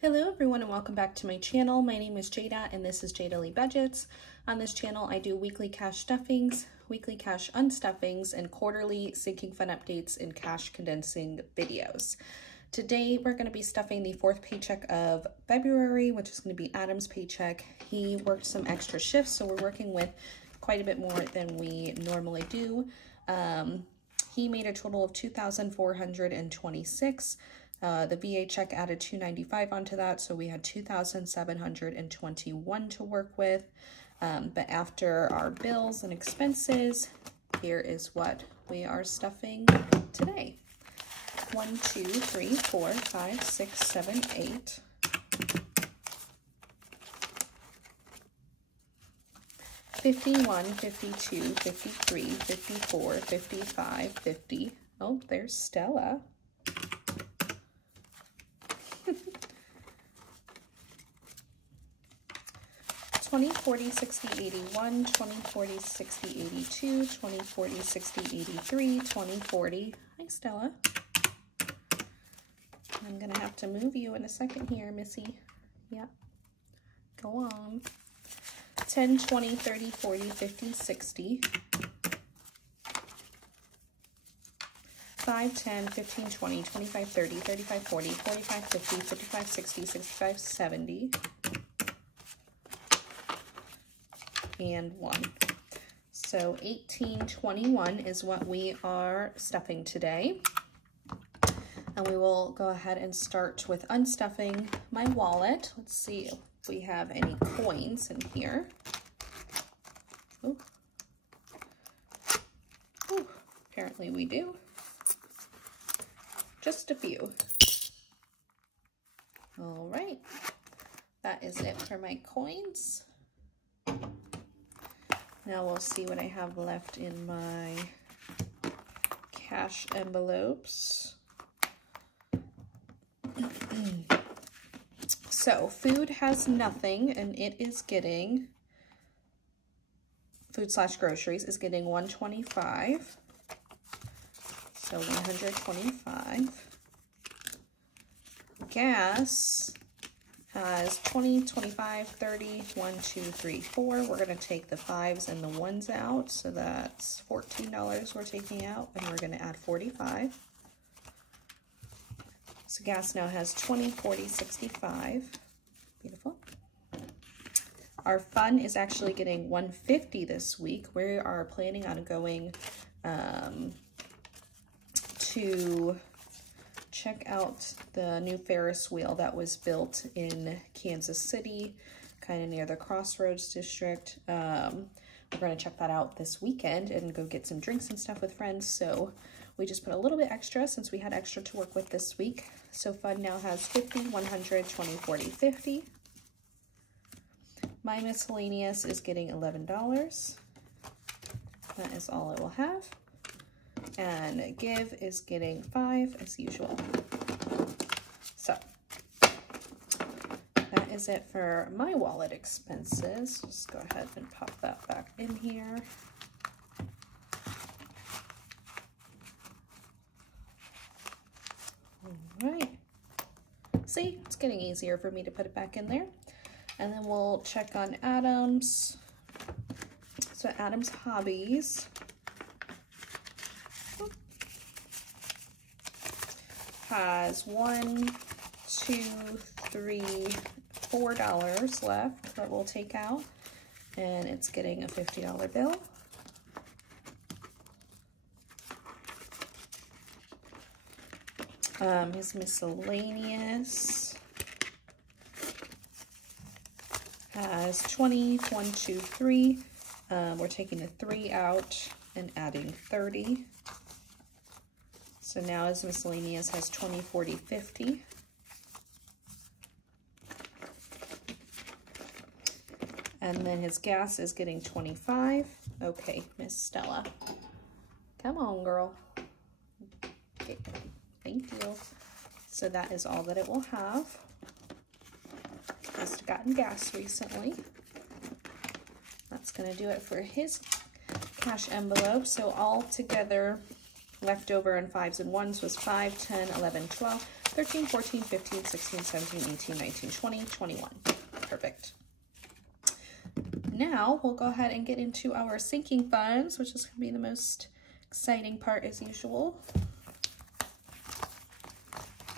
Hello everyone and welcome back to my channel. My name is Jada and this is Jada Lee Budgets. On this channel I do weekly cash stuffings, weekly cash unstuffings, and quarterly sinking fun updates and cash condensing videos. Today we're going to be stuffing the fourth paycheck of February, which is going to be Adam's paycheck. He worked some extra shifts, so we're working with quite a bit more than we normally do. He made a total of $2,426. The VA check added $295 onto that, so we had $2,721 to work with. But after our bills and expenses, here is what we are stuffing today. 1, 2, 3, 4, 5, 6, 7, 8. $51, $52, $53, $54, $55, $50. Oh, there's Stella. 20, 40, 60, 81, 20, 40, 60, 82, 20, 40, 60, 83, 20, 40. Hi, Stella. I'm going to have to move you in a second here, Missy. Yeah. Go on. 10, 20, 30, 40, 50, 60. 5, 10, 15, 20, 25, 30, 35, 40, 45, 50, 55, 60, 65, 70. And 1. So 1821 is what we are stuffing today. And we will go ahead and start with unstuffing my wallet. Let's see if we have any coins in here. Ooh. Ooh, apparently we do. Just a few. All right. That is it for my coins. Now we'll see what I have left in my cash envelopes. So food has nothing, and it is getting, food/groceries is getting $125. So $125. Gas has 20, 25, 30, 1, 2, 3, 4. We're going to take the 5s and the 1s out. So that's $14 we're taking out, and we're going to add 45. So gas now has 20, 40, 65. Beautiful. Our fun is actually getting $150 this week. We are planning on going to check out the new Ferris wheel that was built in Kansas City, kind of near the Crossroads district. We're going to check that out this weekend and go get some drinks and stuff with friends. So we just put a little bit extra since we had extra to work with this week. So fun now has 50, 100, 20, 40, 50. My miscellaneous is getting $11. That is all it will have. And give is getting 5 as usual. So that is it for my wallet expenses. Just go ahead and pop that back in here. All right. See, it's getting easier for me to put it back in there. And then we'll check on Adam's. So Adam's hobbies has $1, 2, 3, $4 left that we'll take out, and it's getting a $50 bill. His miscellaneous has 20, 1, 2, 3. We're taking the 3 out and adding 30. So now his miscellaneous has 20, 40, 50. And then his gas is getting 25. Okay, Miss Stella. Come on, girl. Okay, thank you. So that is all that it will have. Just gotten gas recently. That's gonna do it for his cash envelope. So all together, leftover in 5s and 1s was 5, 10, 11, 12, 13, 14, 15, 16, 17, 18, 19, 20, 21. Perfect. Now we'll go ahead and get into our sinking funds, which is going to be the most exciting part as usual.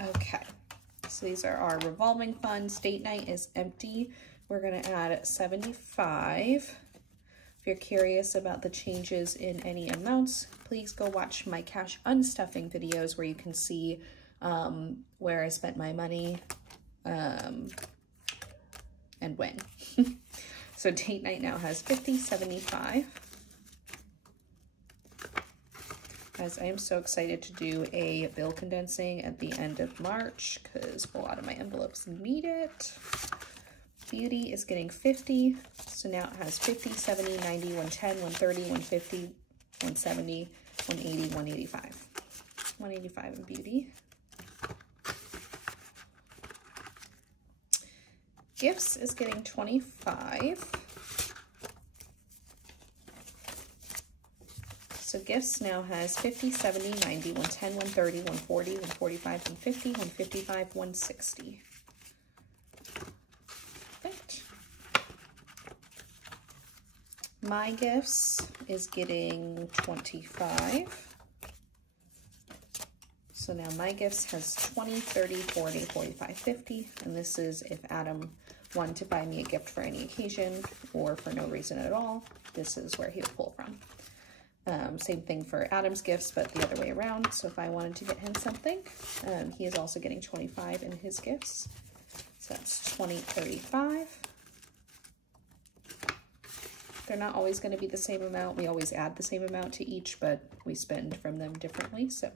Okay, so these are our revolving funds. Date night is empty. We're going to add 75. If you're curious about the changes in any amounts, please go watch my cash unstuffing videos where you can see where I spent my money and when. So date night now has 50, 75. Guys, I am so excited to do a bill condensing at the end of March because a lot of my envelopes need it. Beauty is getting 50, so now it has 50, 70, 90, 110, 130, 150, 170, 180, 185. 185 in Beauty. Gifts is getting 25. So Gifts now has 50, 70, 90, 110, 130, 140, 145, 150, 155, 160. Perfect. My Gifts is getting 25. So now My Gifts has 20, 30, 40, 45, 50. And this is if Adam wanted to buy me a gift for any occasion or for no reason at all, this is where he would pull from. Same thing for Adam's gifts, but the other way around. So if I wanted to get him something, he is also getting 25 in his gifts. So that's 20, 35. They're not always going to be the same amount. We always add the same amount to each, but we spend from them differently. So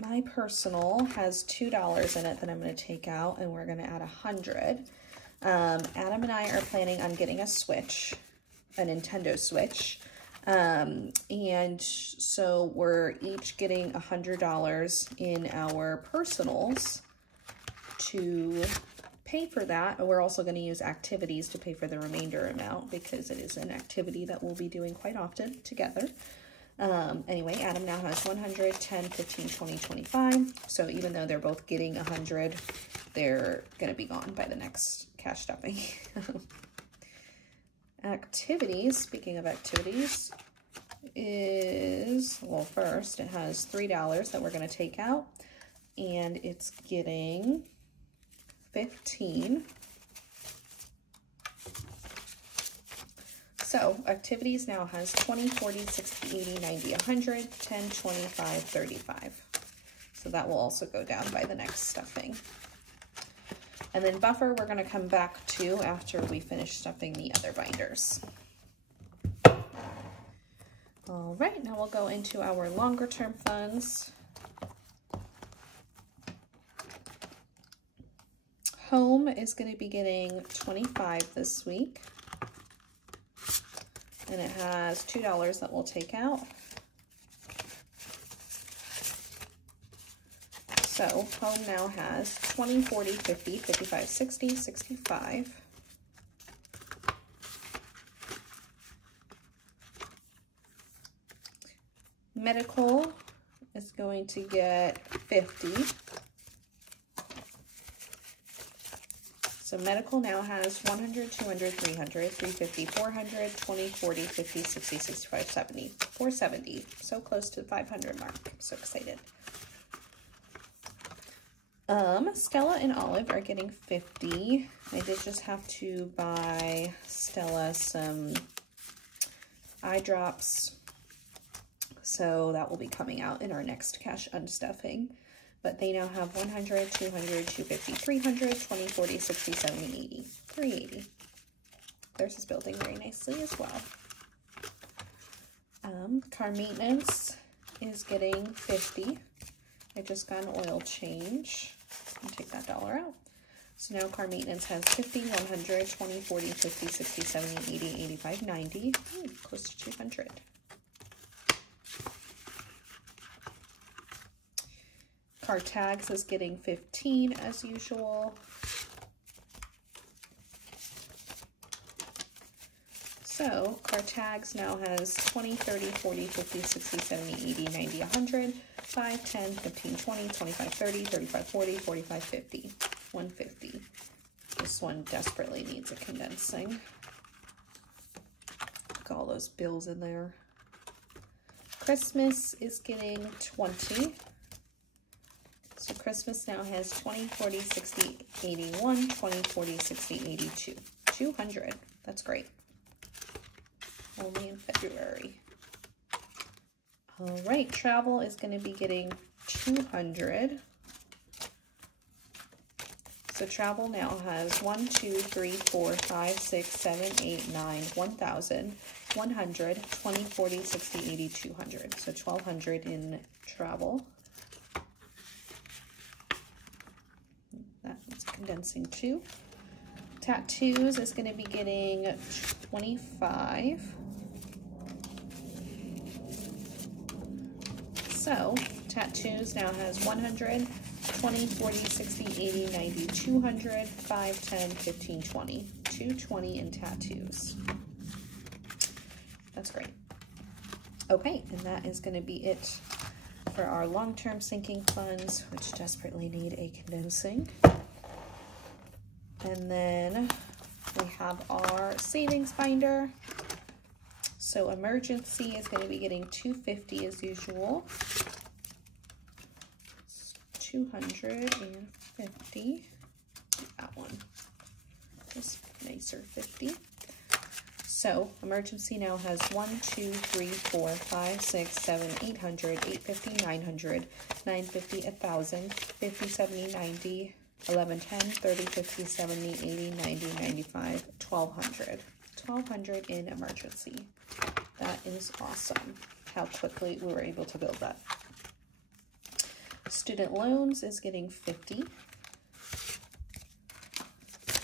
my personal has $2 in it that I'm going to take out, and we're going to add 100. Adam and I are planning on getting a Switch, a Nintendo Switch, and so we're each getting $100 in our personals to pay for that. We're also going to use activities to pay for the remainder amount because it is an activity that we'll be doing quite often together. Anyway, Adam now has 100, 10, 15, 20, 25. So even though they're both getting 100, they're going to be gone by the next cash stuffing. Activities, speaking of activities, is, well, first it has $3 that we're going to take out, and it's getting 15. So activities now has 20, 40, 60, 80, 90, 100, 10, 25, 35. So that will also go down by the next stuffing. And then buffer, we're going to come back to after we finish stuffing the other binders. All right, now we'll go into our longer term funds. Home is going to be getting 25 this week. And it has $2 that we'll take out. So Home now has 20, 40, 50, 55, 60, 65. Medical is going to get 50. So Medical now has 100, 200, 300, 350, 400, 20, 40, 50, 60, 65, 70, 470. So close to the 500 mark. I'm so excited. Stella and Olive are getting 50. I did just have to buy Stella some eye drops, so that will be coming out in our next cash unstuffing. But they now have 100, 200, 250, 300, 20, 40, 60, 70, 80, 380. Theirs is building very nicely as well. Car maintenance is getting 50. I just got an oil change. I'll take that $1 out. So now car maintenance has 50, 100, 20, 40, 50, 60, 70, 80, 85, 90. Close to 200. Car tags is getting 15 as usual. So our tags now has 20, 30, 40, 50, 60, 70, 80, 90, 100, 5, 10, 15, 20, 25, 30, 35, 40, 45, 50, 150. This one desperately needs a condensing. Look at all those bills in there. Christmas is getting 20. So Christmas now has 20, 40, 60, 81, 20, 40, 60, 82. 200. That's great. Only in February. All right, travel is going to be getting 200. So travel now has 1, 2, 3, 4, 5, 6, 7, 8, 9, 1,000, 100, 20, 40, 60, 80, 200. So 1,200 in travel. That's condensing 2. Tattoos is going to be getting 25. So tattoos now has 100, 20, 40, 60, 80, 90, 200, 5, 10, 15, 20. 220 in tattoos. That's great. Okay, and that is going to be it for our long-term sinking funds, which desperately need a condensing. And then we have our savings binder. So emergency is going to be getting 250 as usual. 250. That one is nicer, 50. So emergency now has 1, 2, 3, 4, 5, 6, 7, 800, 850, 900, 950, 1,000, 50, 70, 90, 11, 10, 30, 50, 70, 80, 90, 95, 1,200. 1,200 in emergency. That is awesome, how quickly we were able to build that. Student loans is getting 50.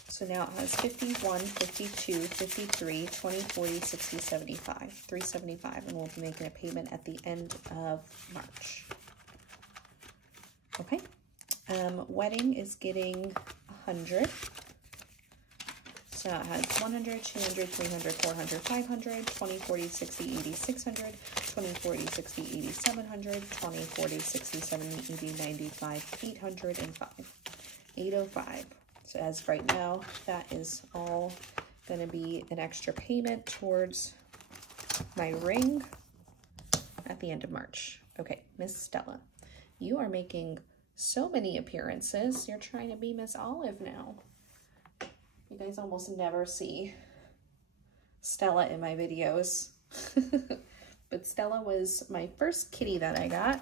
So now it has 51, 52, 53, 20, 40, 60, 75, 375, and we'll be making a payment at the end of March. Okay. Wedding is getting 100. So it has 100, 200, 300, 400, 500, 20, 40, 60, 80, 600, 20, 40, 60, 80, 700, 20, 40, 60, 70, 80, 95, 805, 805. So as of right now, that is all going to be an extra payment towards my ring at the end of March. Okay, Miss Stella, you are making so many appearances. You're trying to be Miss Olive now. You guys almost never see Stella in my videos. But Stella was my first kitty that I got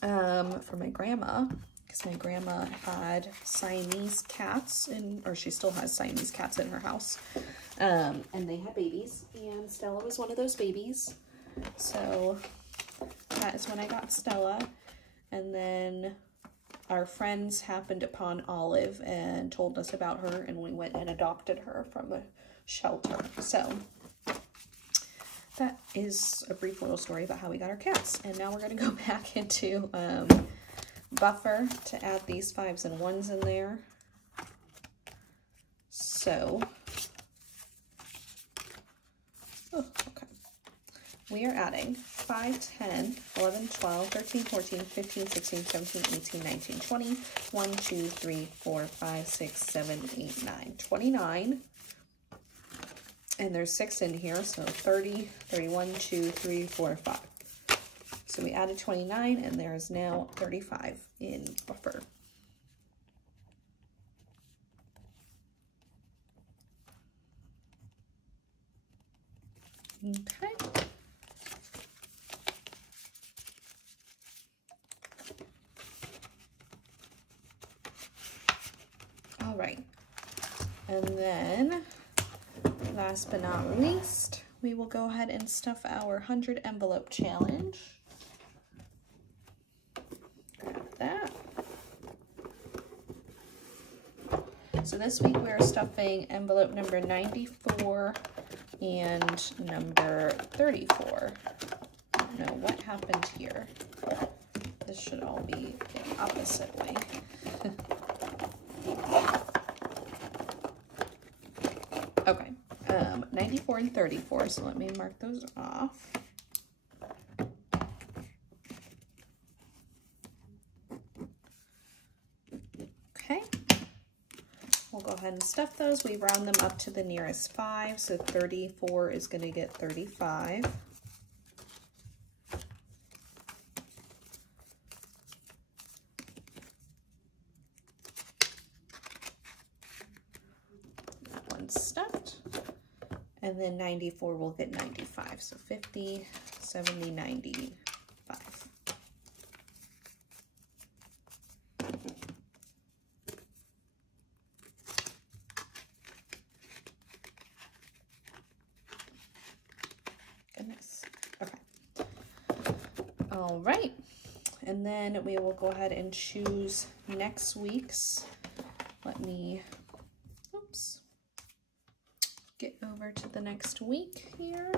from my grandma, because my grandma had Siamese cats, or she still has Siamese cats in her house, and they had babies, and Stella was one of those babies. So that is when I got Stella. And then our friends happened upon Olive and told us about her, and we went and adopted her from a shelter. So that is a brief little story about how we got our cats. And now we're going to go back into buffer to add these 5s and 1s in there. So, we are adding 5, 10, 11, 12, 13, 14, 15, 16, 17, 18, 19, 20, 1, 2, 3, 4, 5, 6, 7, 8, 9, 29. And there's 6 in here, so 30, 31, 2, 3, 4, 5. So we added 29, and there's now 35 in buffer. Okay. All right. And then, last but not least, we will go ahead and stuff our 100 envelope challenge. Grab that. So this week we're stuffing envelope number 94 and number 34. I don't know what happened here. This should all be the opposite way. Okay, and 34. So let me mark those off. Okay. We'll go ahead and stuff those. We round them up to the nearest 5. So 34 is going to get 35. That one's stuffed. And then 94 will get 95. So 50, 70, 95. Goodness. Okay. All right. And then we will go ahead and choose next week's. Let me, oops, get over to the next week here.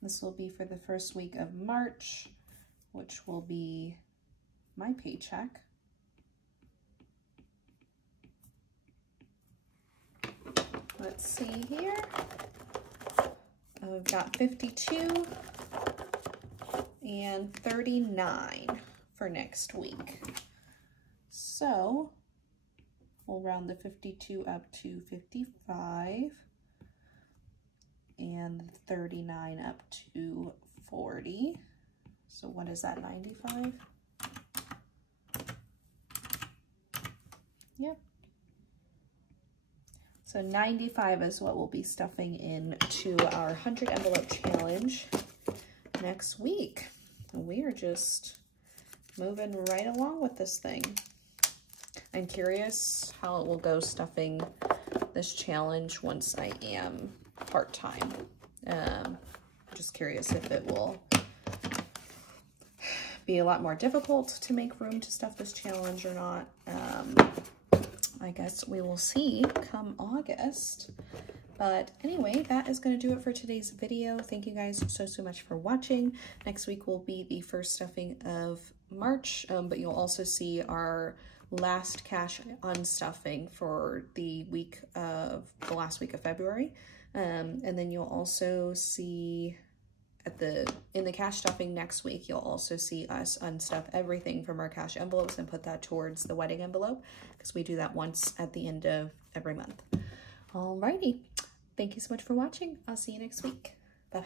This will be for the first week of March, which will be my paycheck. Let's see here. We've got 52 and 39 for next week. So we'll round the 52 up to 55 and 39 up to 40. So what is that, 95? Yep. So 95 is what we'll be stuffing into our 100 envelope challenge next week. And we are just moving right along with this thing. I'm curious how it will go stuffing this challenge once I am part-time. Just curious if it will be a lot more difficult to make room to stuff this challenge or not. I guess we will see come August. But anyway, that is going to do it for today's video. Thank you guys so much for watching. Next week will be the first stuffing of March, but you'll also see our last cash unstuffing for the week of the last week of February. And then you'll also see in the cash stuffing next week, you'll also see us unstuff everything from our cash envelopes and put that towards the wedding envelope, because we do that once at the end of every month. Alrighty. Thank you so much for watching. I'll see you next week. Bye.